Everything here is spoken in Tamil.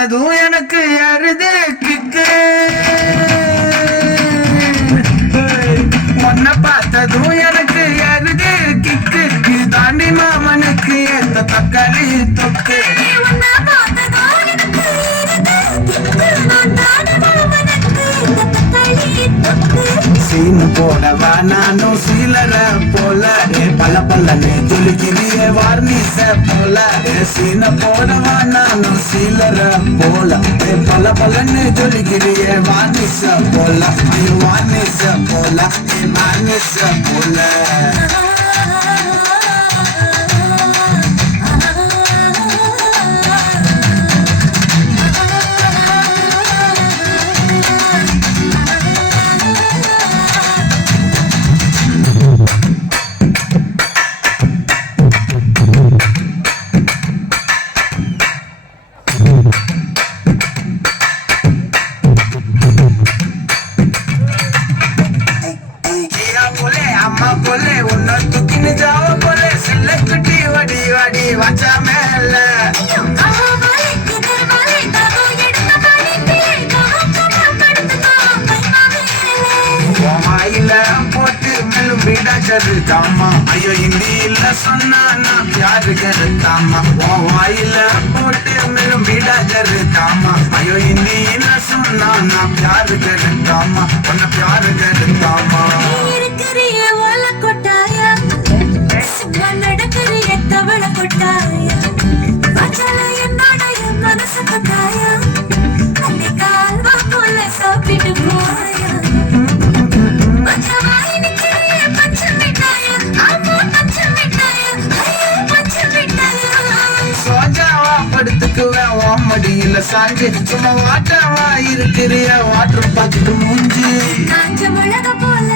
பார்த்ததும் எனக்கு அறுது கிக்கு உன்னை பார்த்ததும் எனக்கு அறுது கிக்கு இது தாண்டி மாமனுக்கு எந்த தக்காளி தொக்கு சீனு போடவா நானும் சீலர போல பல பல்லன்னு துளிக்கிறிய வார்னிச போல சீன போடவா நானும் சீலர போல பல பல்லன்னு துளிக்கிறிய வார்னிச போல வார்னிச போல வார்னிச போல अम्मा बोले उन्ना तुकिन जाओ बोले सिलकटी वडी वडी वाचा महल कहां वाले किधर वाले दादो एडना पानी पिए कहां कहां पड़ता महिमा मेरे ओ माइला போட்டு மெல்லும் வீடா கருத்தாமா ஐயோ ஹிந்தியில சொன்னா நான் प्यार करतामा ओ माइला போட்டு மெல்லும் வீடா கருத்தாமா ஐயோ ஹிந்தியில சொன்னா நான் प्यार करतामा உன்னை प्यार करतामा மடியில சாஞ்சு சும்மா வாட்டவா இருக்கிறிய வாட்டர் பார்த்துட்டு மூஞ்சி காஞ்ச மிளக போல